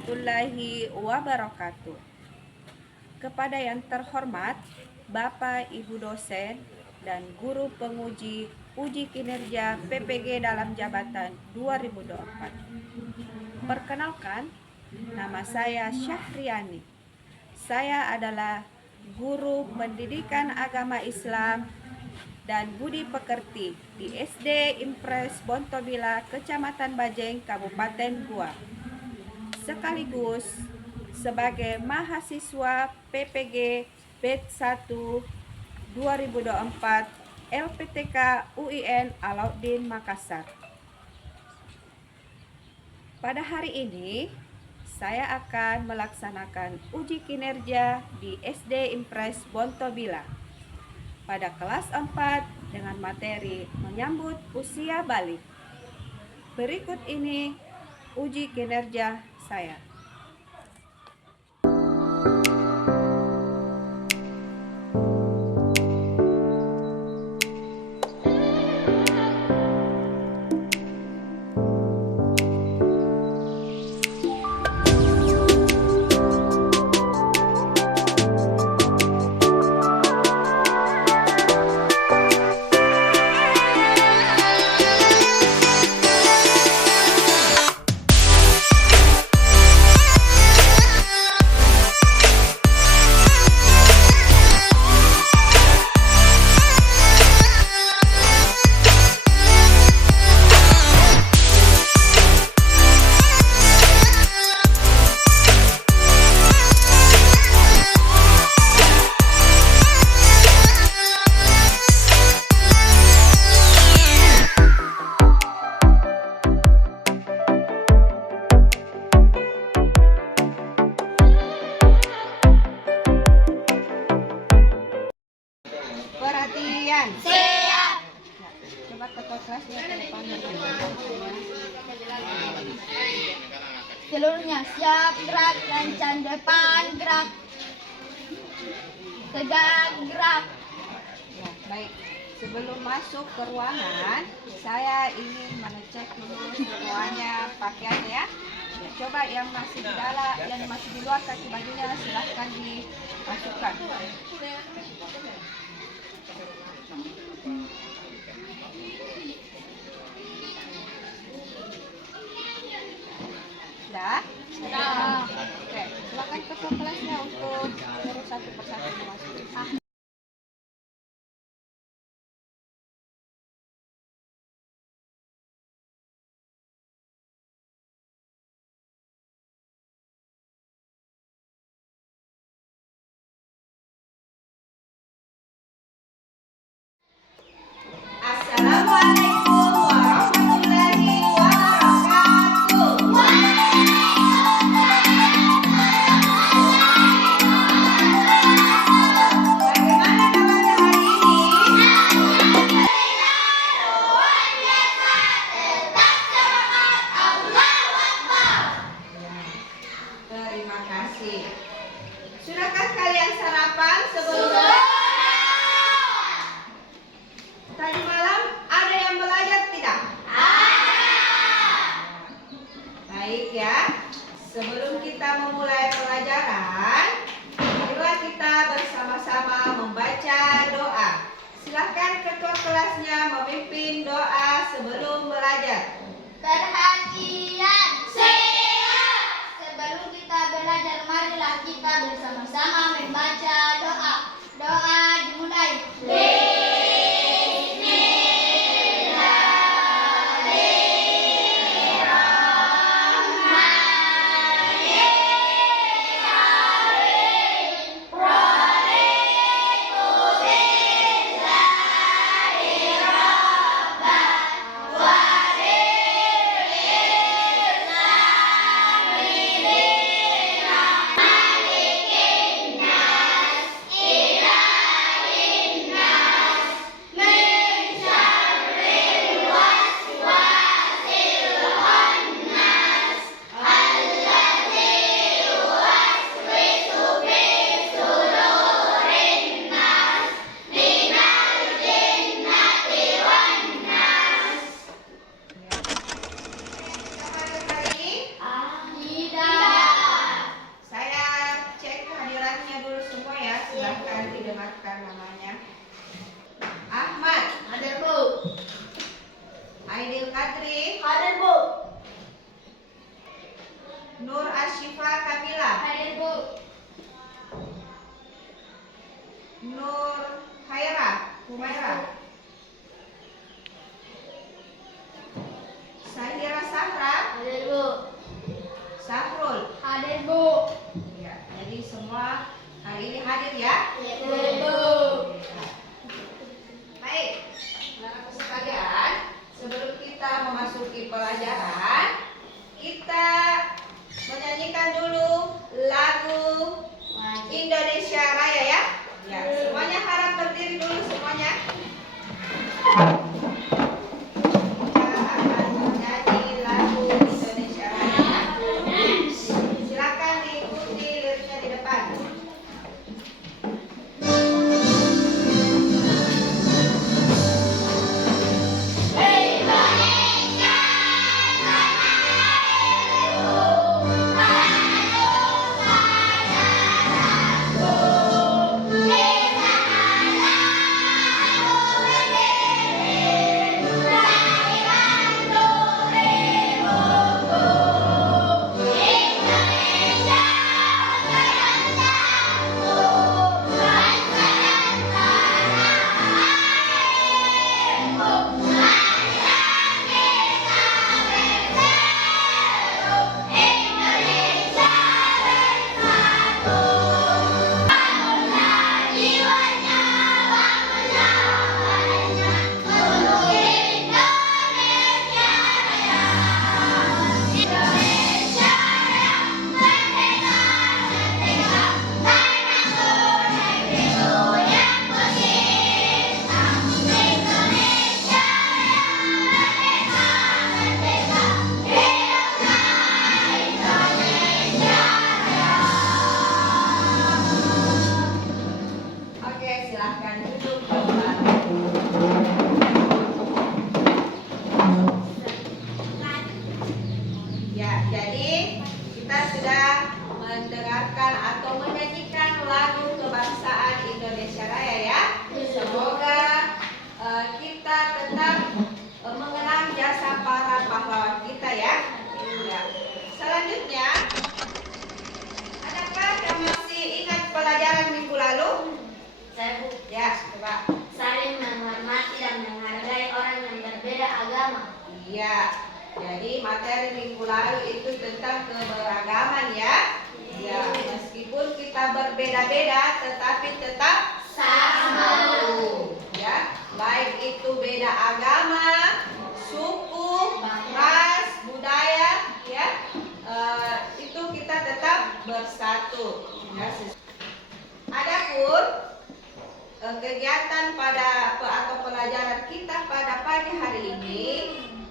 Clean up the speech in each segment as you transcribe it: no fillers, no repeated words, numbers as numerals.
warahmatullahi wabarakatuh. Kepada yang terhormat Bapak Ibu dosen dan guru penguji uji kinerja PPG dalam jabatan 2024. Perkenalkan, nama saya Syahriani. Saya adalah guru pendidikan agama Islam dan budi pekerti di SD Impres Bontobila, Kecamatan Bajeng, Kabupaten Goa. Sekaligus sebagai mahasiswa PPG Batch 1 2024 LPTK UIN Alauddin Makassar. Pada hari ini saya akan melaksanakan uji kinerja di SD Impres Bontobila pada kelas 4 dengan materi menyambut usia balik. Berikut ini uji kinerja saya. Perhatian. Siap. Coba ketua kelasnya ke depan. Seluruhnya siap, gerak, lancar depan, gerak. Tegak, gerak. Ya, baik. Sebelum masuk ke ruangan, saya ingin mengecek dulu semuanya pakaiannya ya. Ya, coba yang masih di dalam, yang masih di luar kaki bajunya silahkan dimasukkan. Sudah? Sudah. Oke, silakan ketua kelasnya untuk urus satu persatu dimasukin. Assalamualaikum warahmatullahi wabarakatuh. Bagaimana kabarnya hari ini? Terima kasih. Sudahkah kalian sarapan sebelum? Tadi malam ada yang belajar tidak? Baik ya. Sebelum kita memulai pelajaran, marilah kita bersama-sama membaca doa. Silakan ketua kelasnya memimpin doa sebelum belajar. Perhatian. Siap. Sebelum kita belajar, marilah kita bersama-sama membaca doa. Doa dimulai. Humaira. Sahira Sahra. Hadir Bu. Sahrul. Hadir Bu. Ya, jadi semua hari ini hadir ya. Hadir Bu. Baik, anak-anak sekalian, sebelum kita memasuki pelajaran, kita menyanyikan dulu lagu Indonesia Raya ya. Ya, semuanya harap berdiri dulu semuanya. Kita akan menyanyi lagu Indonesia Raya. Silakan diikuti liriknya di depan. Oke, silahkan duduk kembali. Ya, jadi kita sudah mendengarkan atau menyanyikan lagu kebangsaan Indonesia Raya ya. Semoga kita tetap mengenang jasa para pahlawan kita ya. Ya. Selanjutnya, adakah yang masih ingat pelajaran minggu lalu? Saya Bu. Ya, coba. Saling menghormati dan menghargai orang yang berbeda agama. Iya, jadi materi minggu lalu itu tentang keberagaman ya. Ya, meskipun kita berbeda-beda, tetapi tetap Sama. Ya, baik itu beda agama, suku, ras, budaya, ya, itu kita tetap bersatu. Ya, adapun kegiatan atau pelajaran kita pada pagi hari ini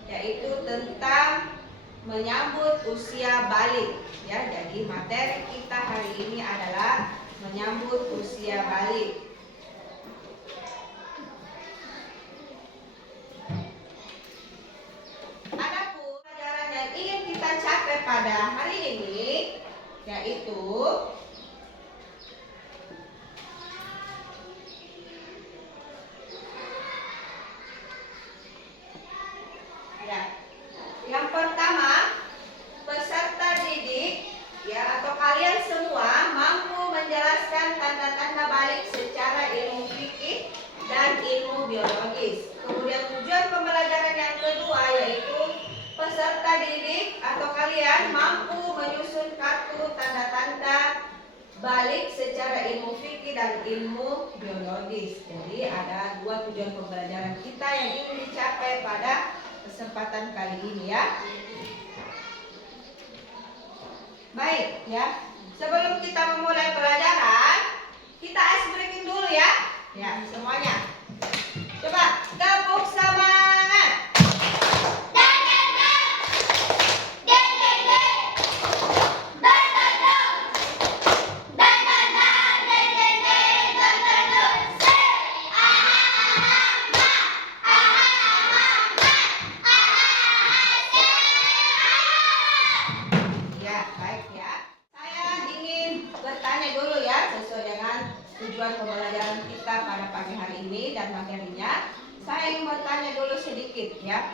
yaitu tentang menyambut usia balik ya. Jadi materi kita hari ini adalah menyambut usia balik. Adapun pelajaran yang ingin kita capai pada hari ini yaitu yang pertama, peserta didik ya atau kalian semua mampu menjelaskan tanda-tanda balik secara ilmu fikih dan ilmu biologis. Kemudian tujuan pembelajaran yang kedua yaitu peserta didik atau kalian mampu menyusun kartu tanda-tanda balik secara ilmu fikih dan ilmu biologis. Jadi ada dua tujuan pembelajaran kita yang ingin dicapai pada kesempatan kali ini ya. Baik ya. Sebelum kita memulai pelajaran, kita ice breaking dulu ya. Ya, semuanya. Coba tepuk semangat. Ya, baik ya. Saya ingin bertanya dulu ya sesuai dengan tujuan pembelajaran kita pada pagi hari ini dan materinya. Saya ingin bertanya dulu sedikit ya.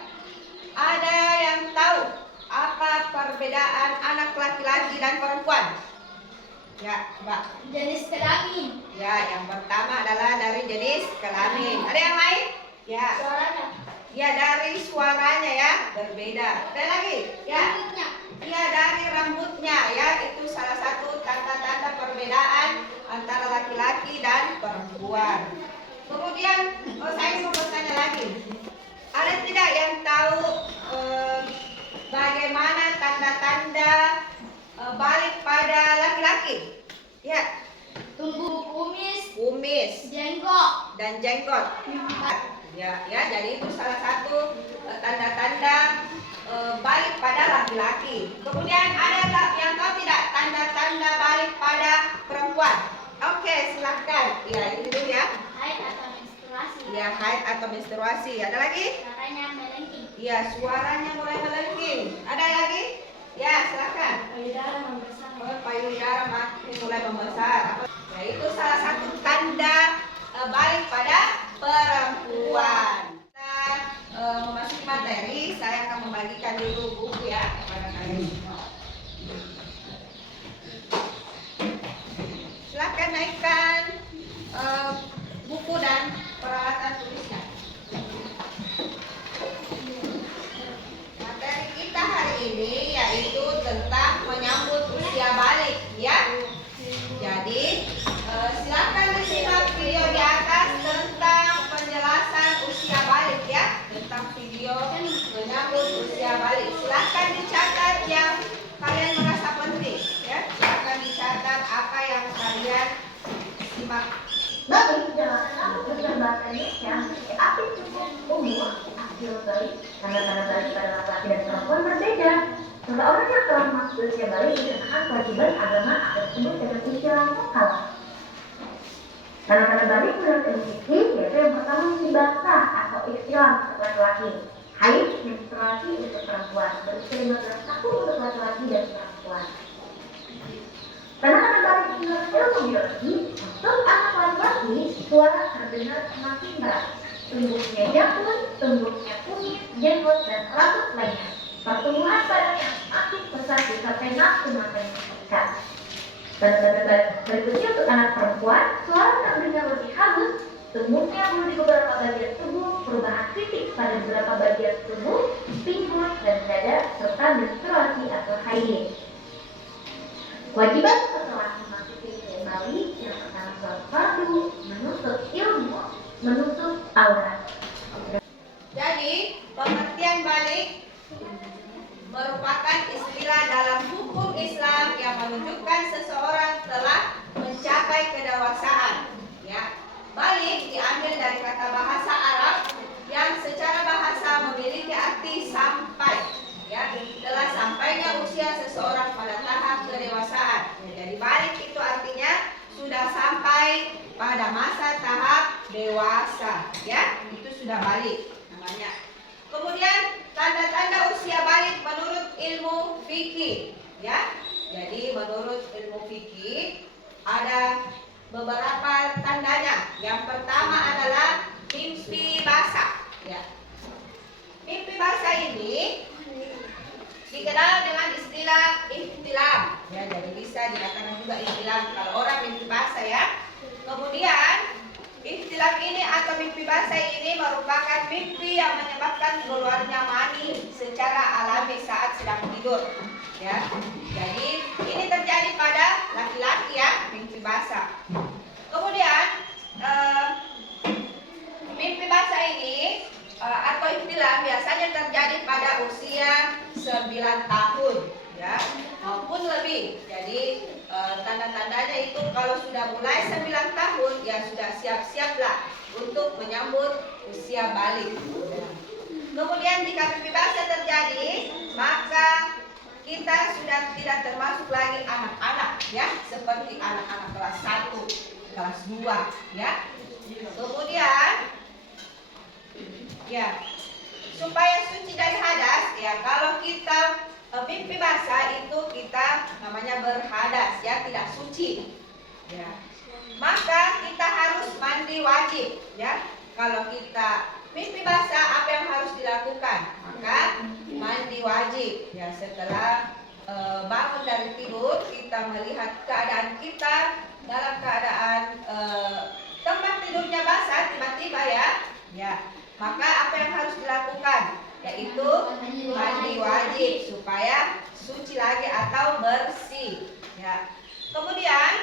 Ada yang tahu apa perbedaan anak laki-laki dan perempuan? Ya, coba. Jenis kelamin. Ya, yang pertama adalah dari jenis kelamin. Ada yang lain? Ya. Suaranya. Ya, dari suaranya ya, berbeda. Ada lagi? Ya. Rambutnya. Ya, dari rambutnya ya, itu salah satu tanda-tanda perbedaan antara laki-laki dan perempuan. Kemudian, saya mau bertanya lagi. Ada tidak yang tahu bagaimana tanda-tanda balik pada laki-laki? Ya, Tumbuh kumis. kumis Jenggot. dan jenggot. Ya, ya, jadi itu salah satu tanda-tanda balik pada laki-laki. Kemudian ada yang tahu tidak tanda-tanda balik pada perempuan? Oke, silakan. Ya, ini dulu ya. Haid atau menstruasi. Ya, haid atau menstruasi. Ada lagi? Suaranya melengking. Ya, suaranya mulai melengking. Ada lagi? Ya, silakan. Payudara membesar. Payudara mulai membesar. Ya, itu salah satu tanda balik pada perempuan. Kita memasuki materi, saya akan membagikan dulu buku ya kepada kalian semua. Silakan naikkan buku dan peralatan tulisnya. Materi kita hari ini yaitu tentang menyambut usia balik ya. Jadi silakan disimak video di atas tentang penjelasan usia balik ya, tentang video menyambut usia balik. Silakan dicatat yang kalian merasa penting ya. Silakan dicatat apa yang kalian simak. Bagi penjelasan tentang bahasa Indonesia, api cukup umur, akil balik, tanda-tanda balik pada laki-laki dan perempuan berbeda. Seseorang yang telah masuk usia balik dikenakan kewajiban agama agar tersebut dengan usia langsung kalah. Tanda-tanda balik menurut ilmu fikih yaitu yang pertama mimpi basah atau ikhtilam untuk laki-laki, haid menstruasi untuk perempuan, berusia 15 tahun untuk laki-laki dan perempuan. Tanda-tanda balik menurut ilmu biologi, untuk anak laki-laki suara terdengar semakin berat, tumbuhnya janggut, tumbuhnya kumis, jenggot dan rambut lainnya. Pertumbuhan badan yang semakin besar disertai nafsu makan yang meningkat. Tanda-tanda berikutnya untuk anak perempuan, suara terdengar lebih halus, tumbuhnya bulu di beberapa bagian tubuh, perubahan fisik pada beberapa bagian tubuh, pinggul dan dada, serta menstruasi atau haid. Kewajiban setelah memasuki usia balik yang pertama sholat fardu, menuntut ilmu, menutup aurat. Jadi, pengertian balik merupakan istilah dalam hukum Islam yang menunjukkan seseorang telah mencapai kedewasaan. Ya, balik diambil dari kata bahasa Arab yang secara bahasa memiliki arti sampai. Ya, telah sampainya usia seseorang pada tahap kedewasaan. Jadi balik itu artinya sudah sampai pada masa tahap dewasa. Ya, itu sudah balik namanya. Kemudian tanda-tanda usia balik menurut ilmu fikih, ya. Jadi menurut ilmu fikih ada beberapa tandanya. Yang pertama adalah mimpi basah, ya. Mimpi basah ini dikenal dengan istilah ihtilam, ya. Jadi bisa dikatakan juga ihtilam kalau orang mimpi basah, ya. Kemudian ihtilam ini atau mimpi basah ini merupakan mimpi yang menyebabkan keluarnya mani secara alami saat sedang tidur. Ya, jadi ini terjadi pada laki-laki ya, mimpi basah. Kemudian mimpi basah ini atau ihtilam biasanya terjadi pada usia 9 tahun, ya, maupun lebih. Jadi tanda-tandanya itu kalau sudah mulai 9 tahun ya sudah siap-siaplah untuk menyambut usia balik. Kemudian jika mimpi basah terjadi, maka kita sudah tidak termasuk lagi anak-anak, ya, seperti anak-anak kelas 1, kelas 2, ya. Kemudian ya, supaya suci dari hadas, ya, kalau kita mimpi basah itu kita namanya berhadas, ya, tidak suci, ya. Maka kita harus mandi wajib, ya. Kalau kita mimpi basah, apa yang harus dilakukan? Maka mandi wajib, ya, setelah bangun dari tidur, kita melihat keadaan kita dalam keadaan tempat tidurnya basah tiba-tiba ya, maka apa yang harus dilakukan? Yaitu mandi wajib supaya suci lagi atau bersih. Ya. Kemudian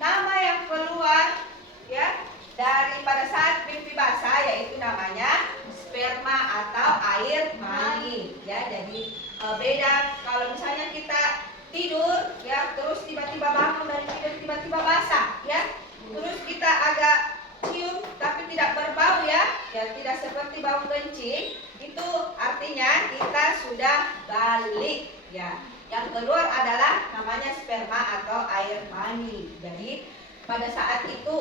nama yang keluar ya dari pada saat pipi basah yaitu namanya sperma atau air mani. Ya, jadi beda kalau misalnya kita tidur ya terus tiba-tiba bangun dari tidur tiba-tiba basah ya. Terus kita agak cium tapi tidak berbau ya tidak seperti bau kencing, itu artinya kita sudah balik ya. Yang keluar adalah namanya sperma atau air mani. Jadi pada saat itu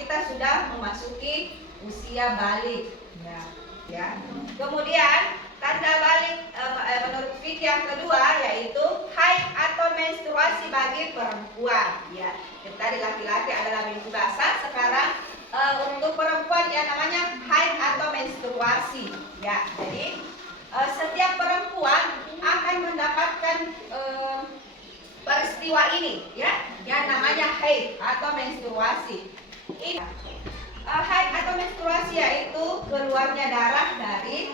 kita sudah memasuki usia balik ya. Kemudian tanda balik menurut fikih yang kedua yaitu haid atau menstruasi bagi perempuan ya. Tadi laki-laki adalah minggu basah, sekarang untuk perempuan ya namanya haid atau menstruasi ya. Jadi setiap perempuan akan mendapatkan peristiwa ini ya yang namanya haid atau menstruasi. Ini haid atau menstruasi yaitu keluarnya darah dari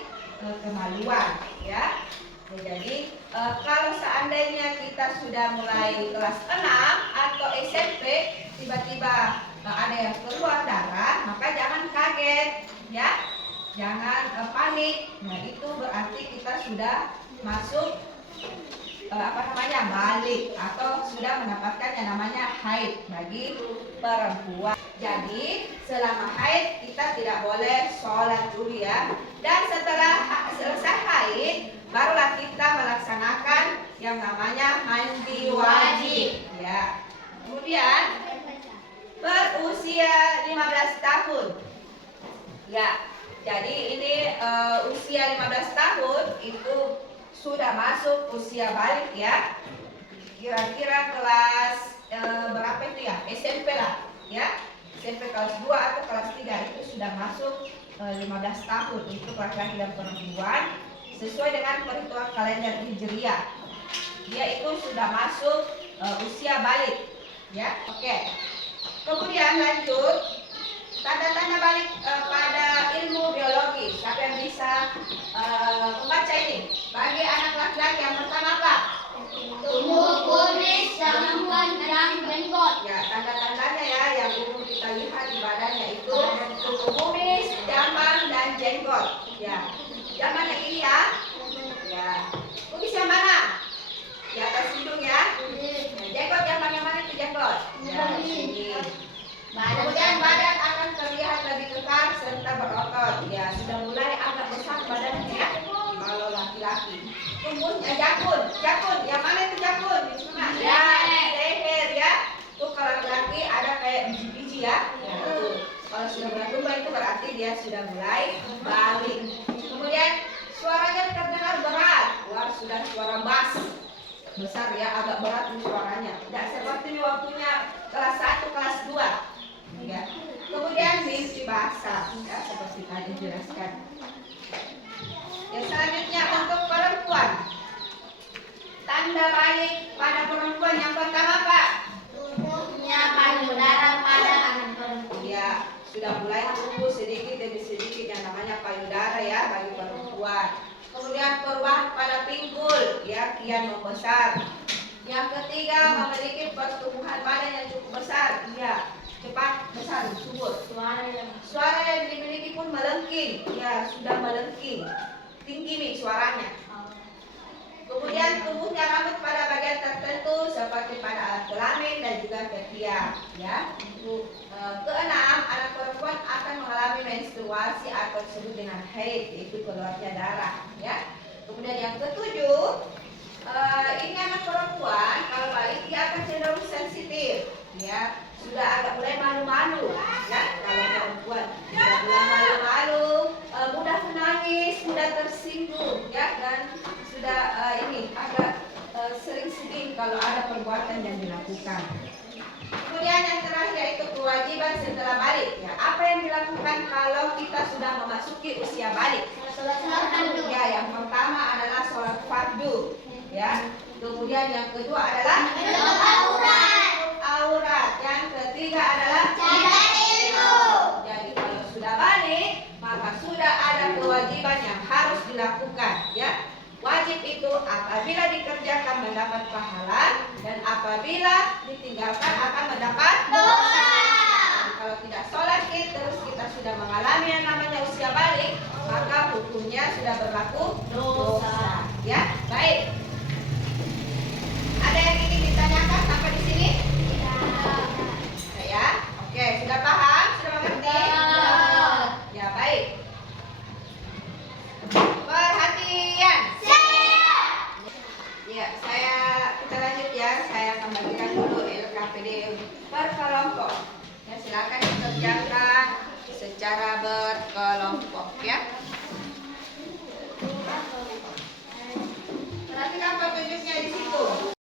kemaluan ya. Jadi kalau seandainya kita sudah mulai kelas 6 atau SMP tiba-tiba ada yang keluar darah, maka jangan kaget ya, jangan panik. Nah itu berarti kita sudah masuk balik atau sudah mendapatkan yang namanya haid bagi perempuan. Jadi selama haid kita tidak boleh sholat dulu ya. Dan setelah selesai haid barulah kita melaksanakan yang namanya mandi wajib ya. Kemudian berusia 15 tahun ya. Jadi ini usia 15 tahun itu sudah masuk usia balik ya. Kira-kira kelas berapa itu ya? SMP lah ya. SMP kelas 2 atau kelas 3 itu sudah masuk 15 tahun untuk laki-laki dan perempuan sesuai dengan perhitungan kalender Hijriah. Dia itu sudah masuk usia balik ya. Oke. Kemudian lanjut tanda-tanda balik pada ilmu biologi. Siapa yang bisa membaca ini? Bagi anak laki-laki yang pertama apa? Tumbuh kumis, jamban, dan jenggot. Ya, tanda-tandanya ya yang umum kita lihat di badannya itu tumbuh kumis, jamban, dan jenggot. Ya, jamban yang ini ya. Ya, kumis yang mana? Di atas hidung ya. Nah, jenggot yang mana itu jenggot? Ya, sini. Kemudian badan akan terlihat lebih kekar serta berotot. Ya, sudah mulai agak besar badannya ya. Kalau laki-laki. Tumbuhnya jakun. Yang mana itu jakun? Di mana? Ya, di leher ya. Tuh kalau laki-laki ada kayak biji-biji ya. Ya itu. Kalau sudah mulai tumbuh itu berarti dia sudah mulai balik. Kemudian suaranya terdengar berat. Sudah suara bass. Besar ya, agak berat suaranya. Tidak seperti waktunya kelas 1, kelas 2. Ya. Kemudian mimpi basah ya, seperti tadi dijelaskan. Yang selanjutnya untuk perempuan, tanda balik pada perempuan yang pertama Pak, Tumbuhnya payudara pada tangan perempuan. ya sudah mulai tumbuh sedikit demi sedikit yang namanya payudara ya bagi perempuan. Kemudian perubahan pada pinggul ya kian membesar. Yang ketiga memiliki pertumbuhan badan yang cukup besar, ya cepat besar subur. Suara yang dimiliki pun melengking, ya sudah melengking, tinggi nih suaranya. Kemudian tumbuhnya rambut pada bagian tertentu seperti pada alat kelamin dan juga ketiak. Ya. Keenam, anak perempuan akan mengalami menstruasi atau disebut dengan haid, yaitu keluarnya darah. Ya. Kemudian yang ketujuh, ini anak perempuan kalau balik dia akan cenderung sensitif. Ya. Sudah agak mulai malu-malu. Ya. Kalau perempuan sudah mulai malu-malu, mudah menangis, mudah tersinggung. Ya. Dan sudah agak sering sedih kalau ada perbuatan yang dilakukan. Kemudian yang terakhir yaitu kewajiban setelah balik. Ya, apa yang dilakukan kalau kita sudah memasuki usia balik? Sholat fardu. Ya, yang pertama adalah sholat fardu. Ya, ya. Kemudian yang kedua adalah Menutup aurat. aurat. Yang ketiga adalah Cari ilmu. jadi kalau sudah balik, maka sudah ada kewajiban yang harus dilakukan, ya. Wajib itu apabila dikerjakan mendapat pahala dan apabila ditinggalkan akan mendapat Dosa. Jadi kalau tidak sholat id terus kita sudah mengalami yang namanya usia balik, maka hukumnya sudah berlaku dosa. Ya, baik. Ada yang ingin ditanyakan sampai di sini? Ya. Oke, sudah paham? Sudah mengerti? Ya, baik. Perhatian. Ya, kita lanjut ya. Saya akan bagikan dulu LKPD per kelompok. Ya, silakan dikerjakan secara berkelompok ya. Perhatikan petunjuknya di situ.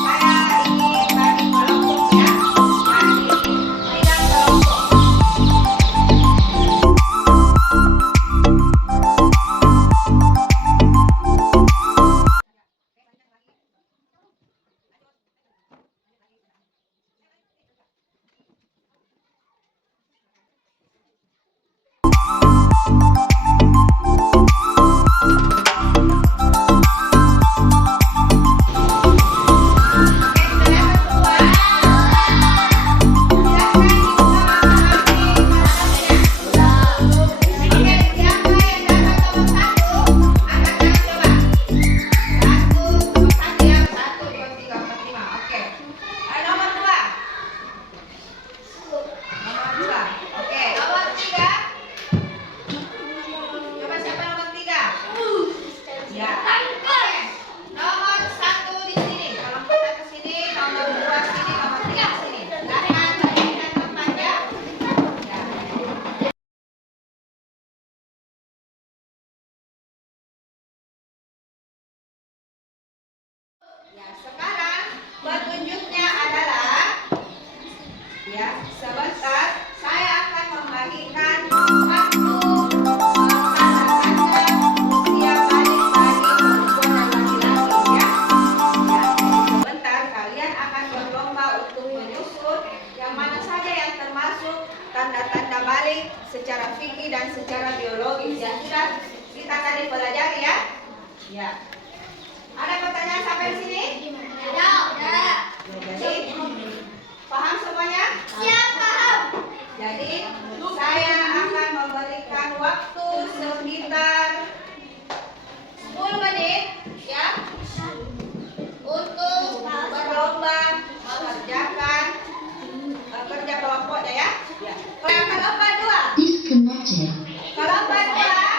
Saya ingin bagi kelompok ya. Bagi bidang kelompok. Nomor 1 di sini. Kalau kita ke sini, nomor 2 sini, nomor 3 sini. Silakan berikan tempatnya. Ya. Ya, sekarang petunjuknya adalah ya, sebentar saya akan membagikan waktu tanda-tanda usia balik bagi perempuan dan laki-laki ya. Ya, sebentar kalian akan berlomba untuk menyusun yang mana saja yang termasuk tanda-tanda balik secara fikih dan secara biologis yang sudah kita tadi pelajari ya. Ya. Ada pertanyaan sampai di sini? Ya, jadi paham semuanya? Siap, paham. Jadi saya akan memberikan waktu sekitar 10 menit ya untuk berlomba mengerjakan kerja kelompoknya ya. Ya. Kelompok 2. Disconnected. Kelompok 2.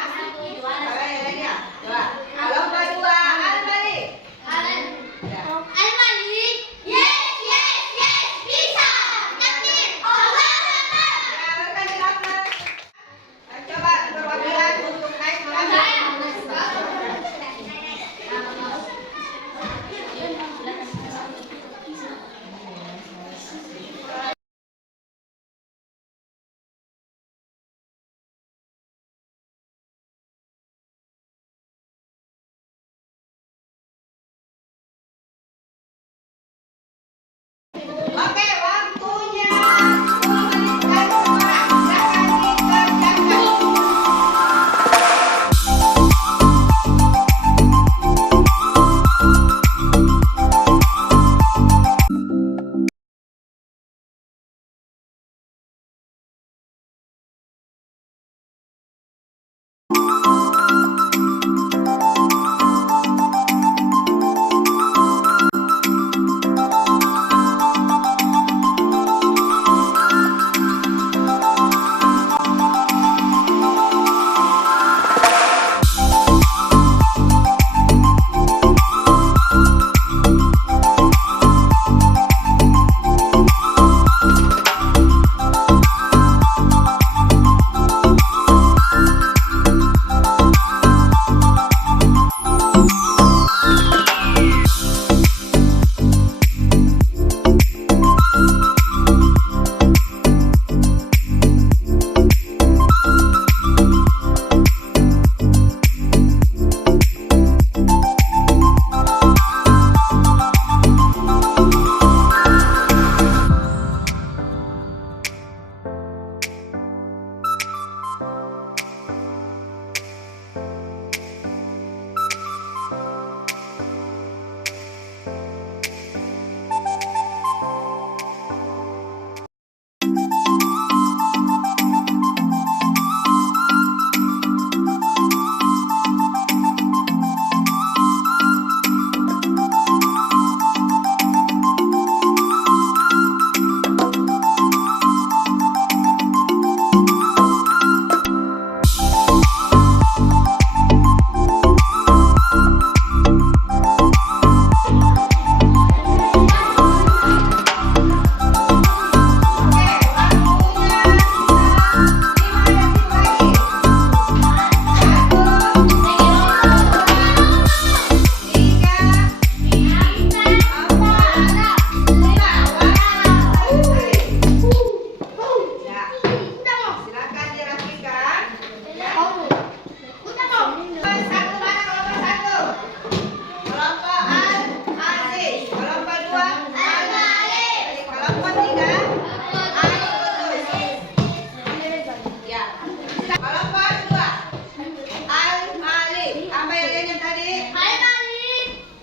Kelompok 2. Al-Malik. Apa yang tadi?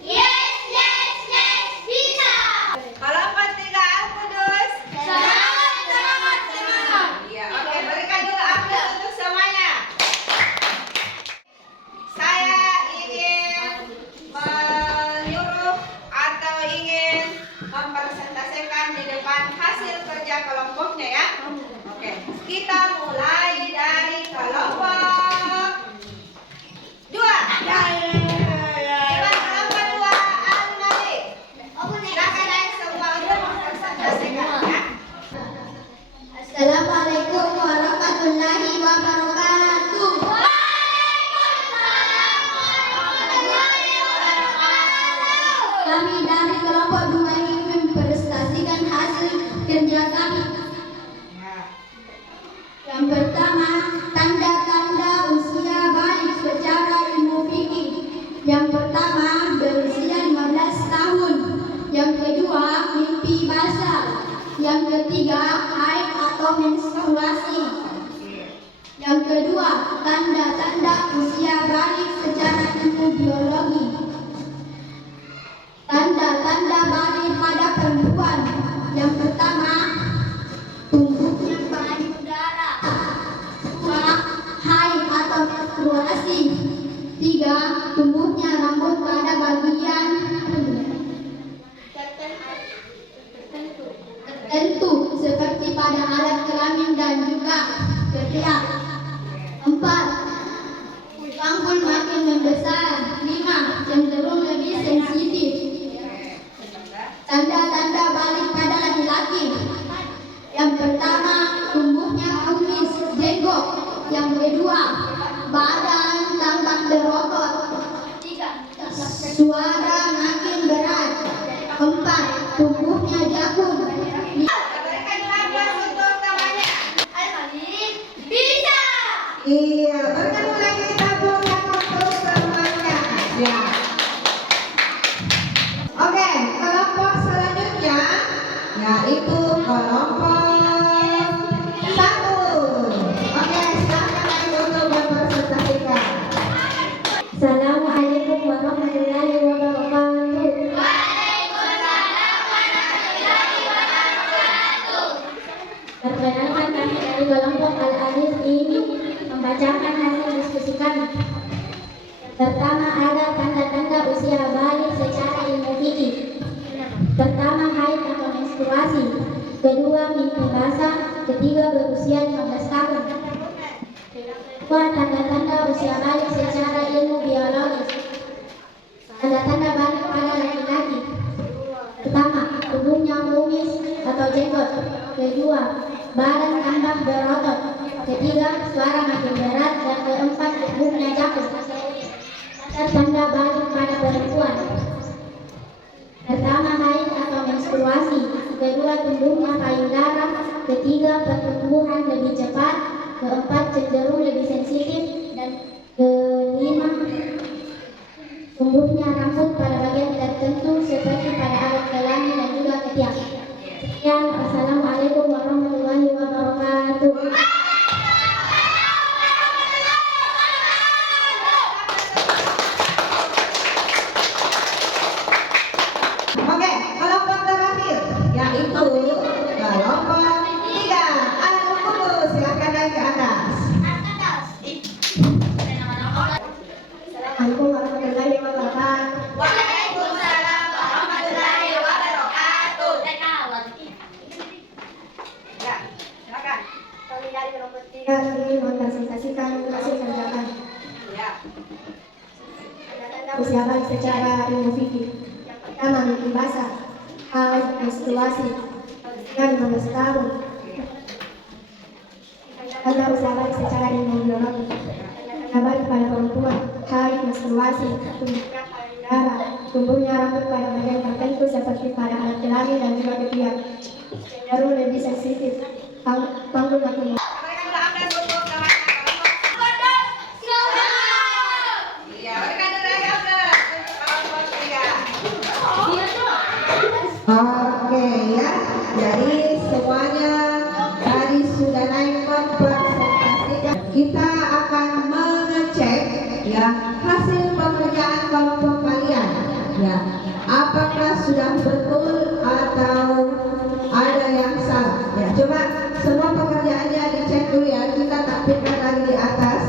Yes, yes, yes, bisa. Kelompok 3 Al-Qudus. Semangat. Ya, oke, berikan dulu aplaus untuk semuanya. Saya ingin menyuruh atau ingin mempresentasikan di depan hasil kerja kelompoknya ya. Oke, kita mulai dari kelompok 2. Coba kelompok 2 Al-Malik. Silakan naik semua untuk mempresentasikan ya. Assalamualaikum warahmatullahi wabarakatuh. Kami dari kelompok 2 ingin mempresentasikan hasil kerja kami. Yang pertama, tanda-tanda usia balik secara ilmu fikih. Yang pertama, berusia 15 tahun. Yang kedua, mimpi basah. Yang ketiga, haid atau menstruasi. Yang kedua, tanda-tanda usia balik secara ilmu biologi. Tanda-tanda balik pada perempuan. Yang pertama, tumbuhnya payudara. Dua, haid atau menstruasi. Tiga, tumbuhnya rambut pada bagian tertentu seperti pada alat kelamin dan juga ketiak. Empat, panggul makin membesar. Lima, cenderung lebih sensitif. Tanda-tanda balik pada laki-laki. Yang pertama, tumbuhnya kumis, jenggot. Yang kedua, badan tampak berotot. Tiga, suara makin berat. Empat, tubuhnya jakun. Berikan aplaus untuk temannya. Bisa. Iya, berikan lagi aplaus untuk semuanya. Ya. Oke, kelompok selanjutnya yaitu kelompok 1. Oke, silakan lagi untuk mempresentasikan. Assalamualaikum warahmatullahi wabarakatuh. Perkenalkan, kami dari kelompok Al-Alif ini membacakan hasil diskusi kami. Pertama, ada tanda-tanda usia balik secara ilmu fikih. Pertama, haid atau menstruasi. Kedua, mimpi basah. Ketiga, berusia 15 tahun. Kedua, tanda-tanda usia balik secara ilmu biologis. Tanda-tanda balik pada laki-laki. Pertama, tubuhnya kumis atau jenggot. Kedua, badan tampak berotot. Ketiga, suara makin berat. Dan keempat, tubuhnya jakun. Tanda balik pada perempuan. Pertama, haid atau menstruasi. Kedua, tumbuhnya payudara. Ketiga, pertumbuhan lebih cepat. Keempat, cenderung lebih sensitif. Dan kelima, tumbuhnya rambut pada bagian tertentu seperti pada alat kelamin dan juga ketiak. Sekian, assalamualaikum warahmatullahi wabarakatuh. Oke, kelompok terakhir yaitu kelompok 3 Al-Qudus. Silakan naik ke atas. Assalamualaikum warahmatullahi wabarakatuh. Waalaikumsalam warahmatullahi wabarakatuh. Ya, silakan. Kami dari kelompok 3 ingin mempresentasikan hasil kerja kami. Ya. Tanda usia balik secara ilmu fikih. Yang pertama, mimpi basah. Haid, menstruasi. Usia 15 tahun. Tanda usia balik secara ilmu biologi. Tanda balik pada perempuan. Haid, menstruasi. Tumbuhnya payudara. Tumbuhnya rambut pada bagian tertentu seperti pada alat kelamin dan juga ketiak. Cenderung lebih sensitif. Panggul makin Berikan aplaus untuk temannya kelompok. Iya, berikan lagi aplaus untuk kelompok 3. Oke ya, jadi semuanya tadi sudah naik mempresentasikan. kita akan mengecek ya hasil pekerjaan kelompok kalian. Ya, apakah sudah betul atau ada yang salah? Ya, coba semua pekerjaannya dicek dulu ya. Kita tampilkan lagi di atas.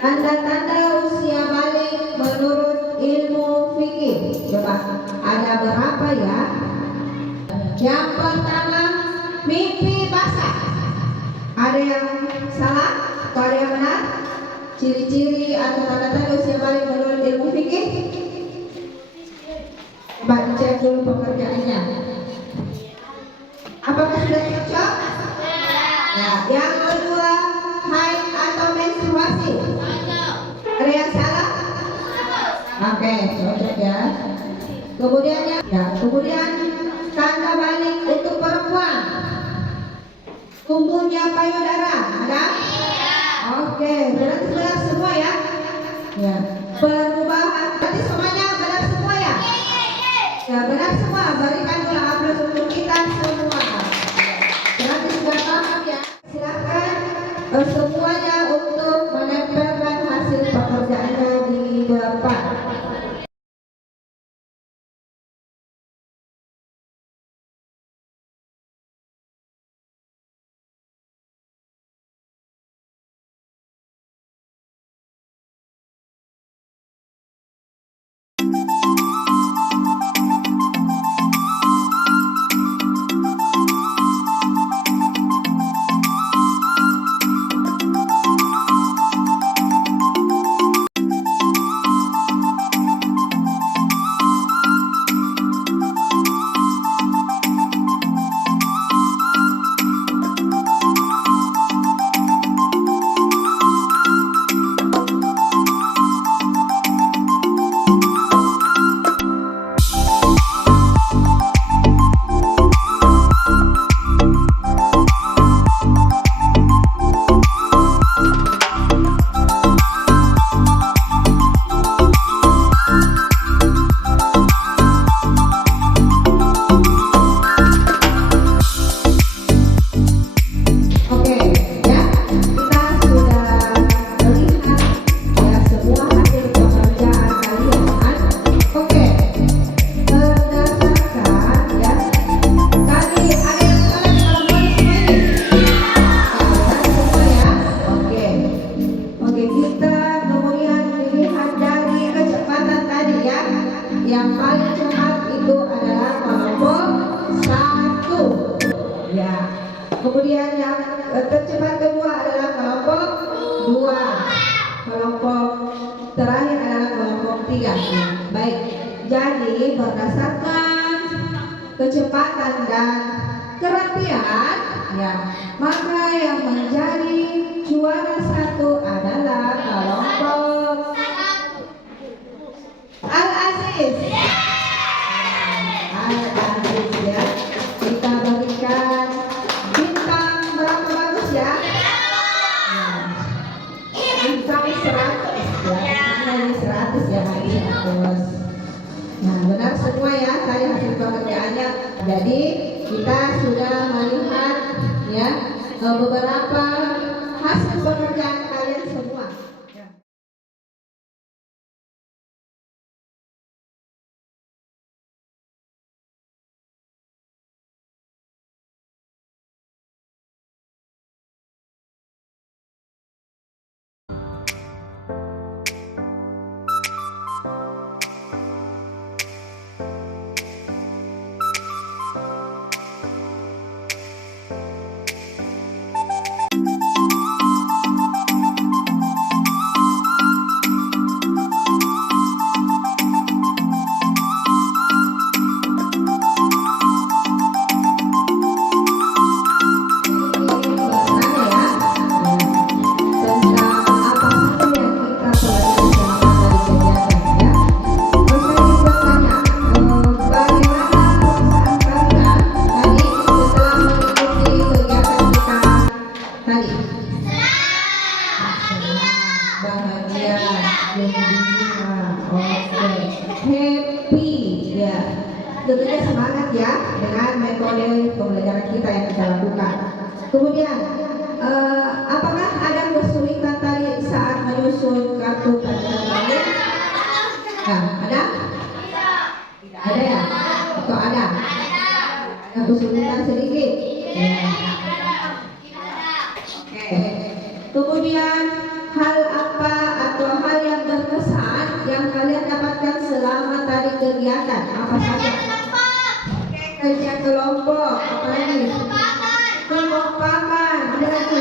Tanda-tanda usia balik menurut ilmu fikih. Coba ada berapa ya? Yang pertama, mimpi basah. Ada yang salah atau ada yang benar? Ciri-ciri atau tanda-tanda usia balik menurut ilmu fikih? Coba dicek dulu pekerjaannya. Apakah sudah cocok? Ya. Yang kedua, haid atau menstruasi. Ada yang salah? Oke, cocok ya. Kemudian tanda balik untuk perempuan. Tumbuhnya payudara, ada? Oke, berarti benar semua ya? Ya. Perubahan, berarti semuanya benar semua ya? Ya, benar semua. Berikan dulu aplaus untuk kita semua. Berarti sudah paham ya? Silakan semuanya untuk menempelkan hasil pekerjaannya di depan. Kemudian yang tercepat kedua adalah kelompok 2. Kelompok terakhir adalah kelompok 3. Baik, jadi berdasarkan kecepatan dan kerapian ya, maka yang menjadi juara 1 adalah kelompok Al-Aziz. Al-Aziz ya. Kita berikan bintang berapa bagus ya? Bintang 100 ya. Ini 100 ya, 100. Nah, benar semua ya tadi hasil pekerjaannya. Jadi kita sudah melihat ya beberapa hasil pekerjaan kalian semua. Tentunya semangat ya dengan metode pembelajaran kita yang kita lakukan. Kemudian apakah kesulitan sedikit. Oke. Kemudian hal apa atau hal yang berkesan yang kalian dapatkan selama tadi kegiatan? Apa saja? Oke, kerja kelompok. Apa lagi? Kekompakan. Apa lagi?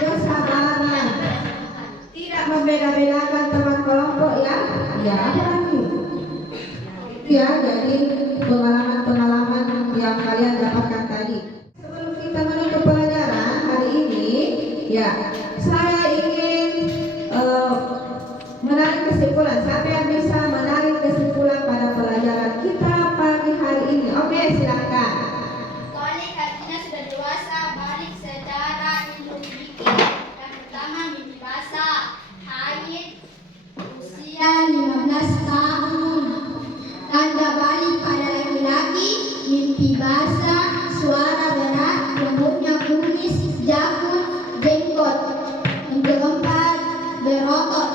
Kesabaran. Tidak membeda-bedakan teman kelompok ya. Ya, apa lagi? Ya, jadi pengalaman-pengalaman yang kalian dapatkan tadi. Sebelum kita menutup pelajaran hari ini, ya, saya ingin menarik kesimpulan. Siapa yang bisa menarik kesimpulan pada pelajaran kita pagi hari ini? Oke, silakan. Balik artinya sudah dewasa, balik secara individu. Yang pertama mimpi basah, haid, usia 15 tahun. Tanda balik pada laki-laki, mimpi basah, suara berat, rambutnya kumis, jakun, jenggot. Yang keempat, berotot.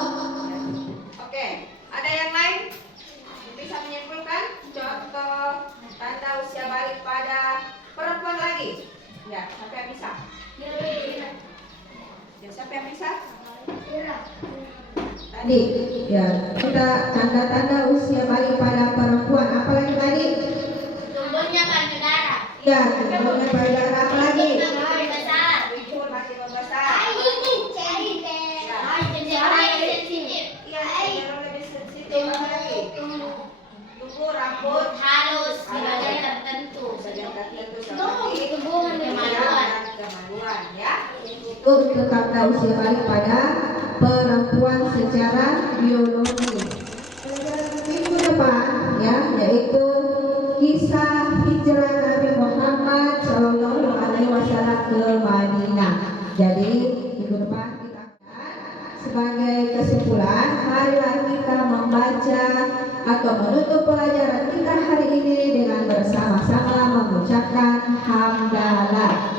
Oke, ada yang lain bisa menyimpulkan contoh tanda usia balik pada perempuan lagi? Ya, siapa yang bisa? Ya, siapa yang bisa? Tadi, ya, kita tanda-tanda usia balik pada perempuan. Apalagi tadi? Tumbuhnya kandung darah. Ya, kemudian payudara apa lagi? Makin besar. Bisul makin membesar. Iya, cenderung lebih sensitif. Apa lagi? Tubuh, rambut, Halus di bagian tertentu. bagian tertentu seperti Kemaluan. kemaluan, ya. Itu tanda usia balik pada perempuan secara biologi. Pelajaran minggu depan, ya, yaitu kisah hijrah Nabi Muhammad SAW ke Madinah. Jadi minggu depan kita akan sebagai kesimpulan, marilah kita membaca atau menutup pelajaran kita hari ini dengan bersama-sama mengucapkan hamdalah.